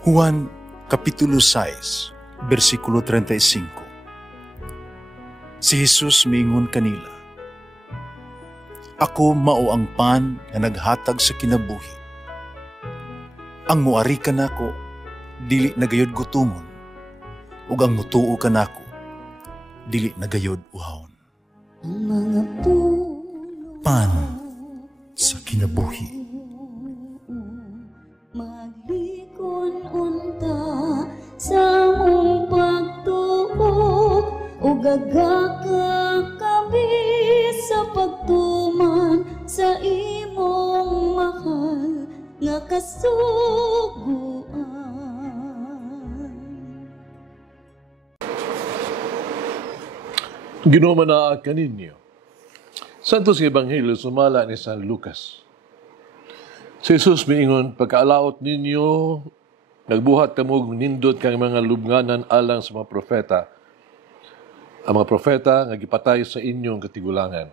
Juan Kapitulo 6, versikulo 35. Si Jesus miingon kanila, "Ako mao ang pan nga naghatag sa kinabuhi. Ang muari kanako dili nagayod gutomon, ug ang mutuo kanako dili nagayod uhawon." Pan sa kinabuhi. Maglikon unta sa mong pagtuo ug gagaka kami sa pagtuman sa imong mahal nga kasuguan. Ginumanaa kaninyo. Santos Ebanghelyo sumala ni San Lucas. Si Jesus miingon, pagkaalaot ninyo, nagbuhat kamo nindot kang mga lubnganan alang sa mga propeta. Ang mga propeta nga gipatay sa inyong katigulangan.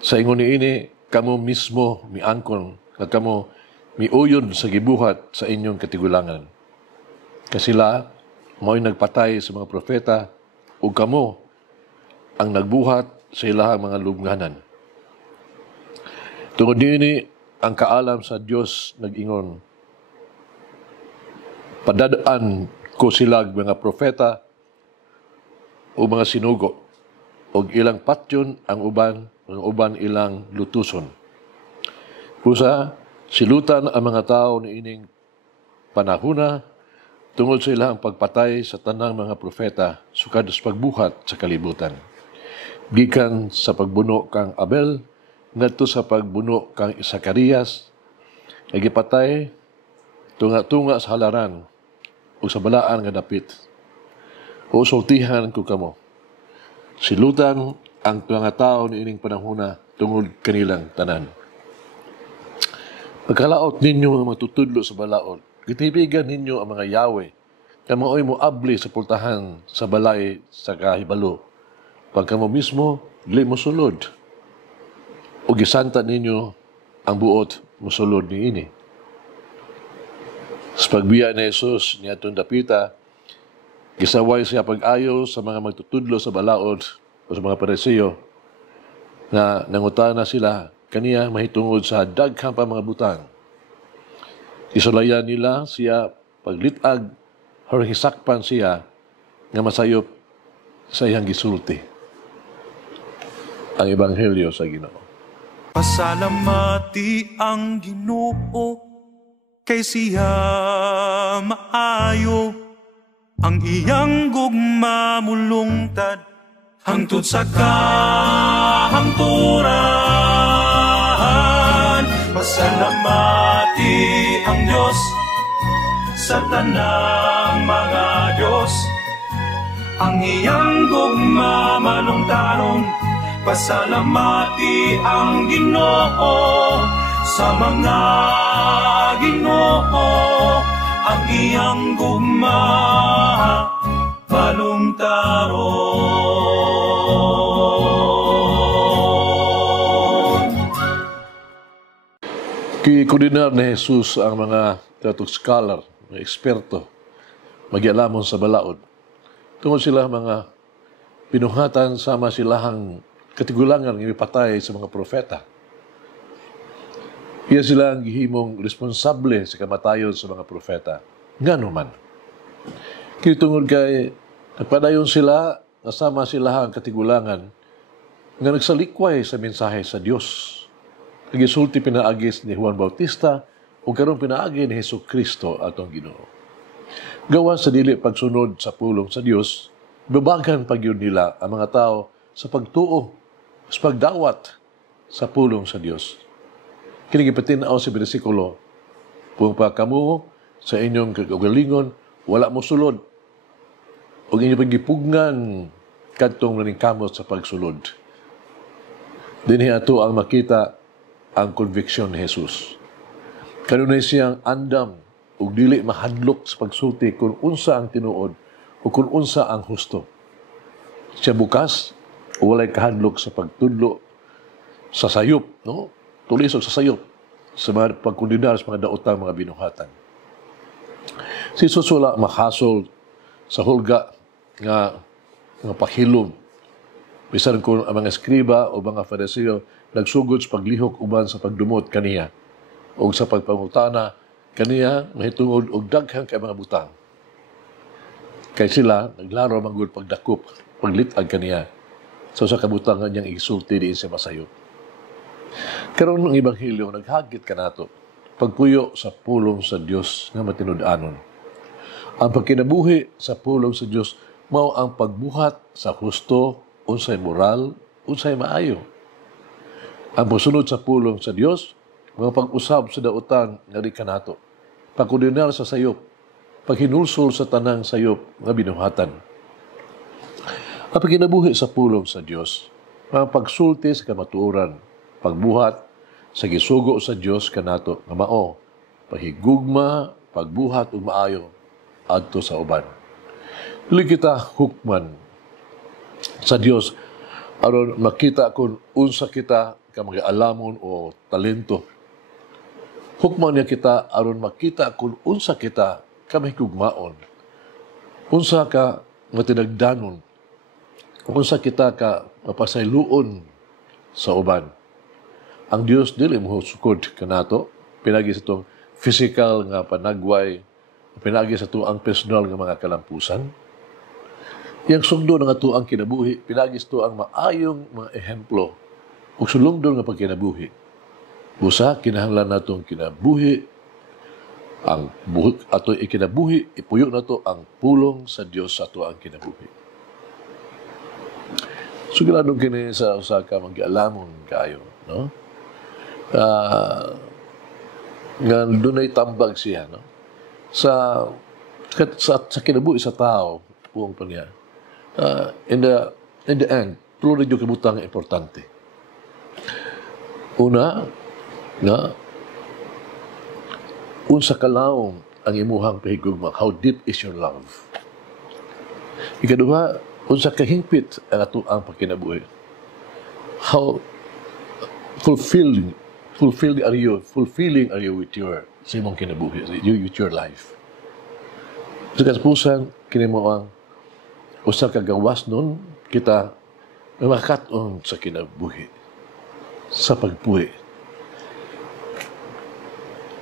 Sa ingon niini, kamo mismo miangkon nga kamo miuyon sa gibuhat sa inyong katigulangan. Kasila mao'y nagpatay sa mga propeta ug kamo ang nagbuhat sa ilahang mga lubnganan. Tungod niini, ang kaalam sa Dios nag-ingon, padadaan ko silag mga propeta o mga sinugo, o ilang patyon ang uban ilang lutuson. Pusa, silutan ang mga tao ni ining panahuna tungod sa ilang pagpatay sa tanang mga propeta sukad sa pagbuhat sa kalibutan. Gikan sa pagbuno kang Abel, ngadto sa pagbuno kang Zacarias, nagipatay tunga-tunga sa halaran o sa balaan nga dapit. O sultihan ko kamo. Silutan ang mga tao ni ining panahuna tungod kanilang tanan. Pagkalaot ninyo ang matutudlo sa balaod, gitibigan ninyo ang mga yawe, na mao'y moabli sa pultahan sa balay sa kahibalo. Pagka mo mismo, dili mo sulod. O gisanta ninyo ang buot musulod ni ini. Sa pagbiya ni Jesus ni atong dapita, gisaway siya pag-ayo sa mga magtutudlo sa balaod o sa mga Pariseo na nangutana sila kaniya mahitungod sa daghang pa mga butang. Isulayan nila siya paglitag or hisakpan siya nga masayop sa iyang gisulti. Ang Ebanghelyo sa Ginoo. Pasalamati ang Ginoo kay siya maayo, ang iyang gugma mulungtad hangtod sa kahangturan. Pasalamati ang Diyos sa tanang mga Diyos, ang iyang gugma malungtaron. Pasalamati ang Ginoo sa mga Ginoo, ang iyang gugma malungtaron. Kikundinar ni Jesus ang mga teolog scholar, mga eksperto, magialamon sa balaod. Tungod sila mga pinuhatan sama silahang katigulangan ng ipatay sa mga propeta. Iya sila ang gihimong responsable sa kamatayon sa mga propeta. Nga naman. Kitungod kay nagpadayon sila, nasama sila ang katigulangan nga nagsalikway sa mensahe sa Dios. Nagisulti pinaagis ni Juan Bautista o karong pinaagi ni Jesucristo atong Ginoo. Gawa sa dili pagsunod sa pulong sa Dios, babagan pag yun nila ang mga tao sa pagtuo, sa pagdawat sa pulong sa Dios. Kinigipatinaw sa bersikulo, kung pa kamo sa inyong kagalingon, wala mo sulod. O inyong pagipugngan kadtong naningkamot sa pagsulod. Dinhi ato ang makita ang conviction ni Jesus. Kanunay siyang andam ug dili mahadlok sa pagsulti kung unsa ang tinuod o kung unsa ang husto. Siya bukas o walay kahadlok sa pagtudlo sa sayop, no? Tulisog sa sayop sa mga pagkundinar sa mga daotang mga binuhatan. Si Jesus wala makasol sa hulga nga paghilom. Bisan kung ang mga eskriba o mga Fariseo nagsugod sa paglihok uban sa pagdumot kaniya o sa pagpangutana kaniya mahitungod og daghang kay mga butang. Kay sila naglaro manggod pagdakop, paglitag kaniya. So sa kabutangan niyang isulti diin sa masayo. Karon ng ebanghelyo naghagit kanato pagpuyo sa pulong sa Dios nga matinud-anon. Ang pagkinabuhi sa pulong sa Dios mao ang pagbuhat sa husto, unsay moral, unsay maayo. Ang pagsunod sa pulong sa Dios mga pag-usab sa dautan nga di kanato. Pagkoordinar sa sayop, paghinulsol sa tanang sayop nga binuhatan. Ang pagkinabuhi sa pulong sa Dios mga pagsulti sa kamatuoran, pagbuhat sa gisugo sa Dios kanato nga mao, pahigugma, pagbuhat ug maayo adto sa uban. Dili kita hukman sa Dios aron makita kung unsa kita ka mag-alamon o talento. Hukman niya kita aron makita kung unsa kita ka mahigugmaon. Unsa ka matinagdanon. Unsa kita ka mapasayloon sa uban. Ang Dios dili mo sukod kanato pinagi sa itong physical nga panagway, pinagi sa tuang personal nga mga kalampusan. Yang sugdo nga tuang kinabuhi, pinagi sa tuang maayong mga ehemplo ug sulungdon nga pagkinabuhi. Busa kinahanglan natong kinabuhi ang buhok ato ikinabuhi, ipuyo nato ang pulong sa Dios sa tuang kinabuhi. Sugiladong kini sa usa ka mag-alamon kayo, no? Nga dunay tambag siya, no? Sa kinabuhi sa tao, buong pa niya. In the end, tulo rin yung kabutang importante. Una, nga, unsa kalawong ang imuhang pahigugma, how deep is your love? Ikaduha, unsa kahingpit ang ato ang pagkinabuhi. How fulfilling are you with your sa imong kinabuhi, with your life. Sa kaspusan, kini mo ang usa ka gawas nun, kita makaton sa kinabuhi, sa pagpuhi.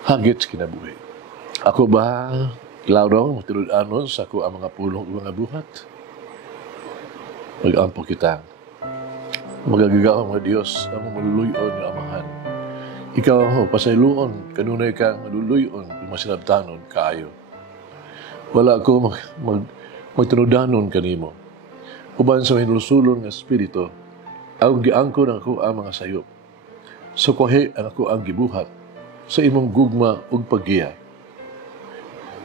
Hagit sa kinabuhi. Ako ba, lawrong, matinud-anon sa ako ang mga pulong mga buhat? Mag-ampo kita. Magagagawa mga Diyos ang maluluyon ng amahan. Ikaw, pasayloon, kanunay kang maluluyon, masinabtanon kaayo. Wala ako magtinudanon kanimo. Uban sa hinulsulon ng Espiritu, ang giangko ng ako ang mga sayop. Sa kwahe ang ako ang gibuhat, sa imong gugma ug paggiya.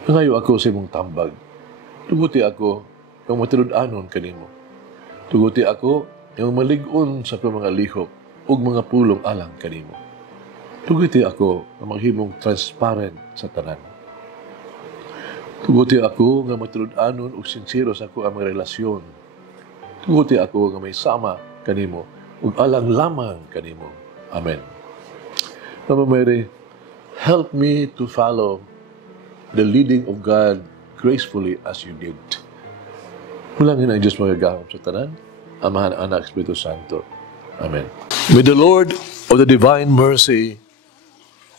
Ngayo ako sa imong tambag. Tuguti ako ang matinud-anon kanimo. Tuguti ako ang malig-on sa mga lihok ug mga pulong alang kanimo. Tuguti ako ang maghimong transparent sa tanan. Tuguti ako nga matinud-anon ug sincero sa ako ang mga relasyon. Tuguti ako nga may sama kanimo ug alang lamang kanimo. Amen. Mama Mary, help me to follow the leading of God gracefully as you did. Mulangin ang Diyos magagahom sa tanan, Amahan, Anak, Espiritu Santo. Amen. May the Lord of the divine mercy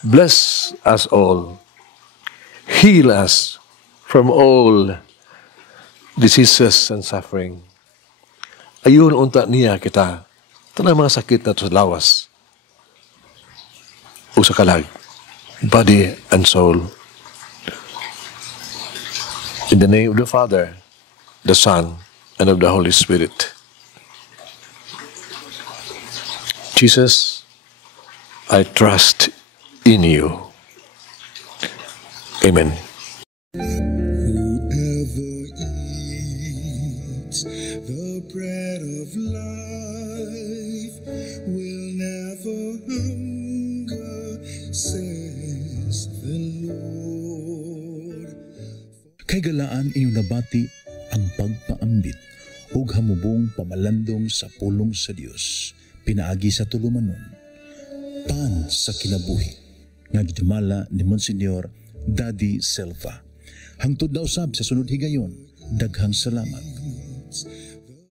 bless us all, heal us from all diseases and suffering. Ayun unta niya kita, tanang mga sakit na sa lawas o sa kalag, body and soul. In the name of the Father, the Son, and of the Holy Spirit. Jesus, I trust in you. Amen. Whoever eats the bread of life will never hunger, says the Lord. Kay galaan inyong nabati ang pagpaambit ug hamubong pamalandong sa pulong sa Dios pinaagi sa tulumanon. Pan sa kinabuhi nga gidumala ni Monsignor Daddy Silva Hangtod na usab sa sunod higayon, daghang salamat.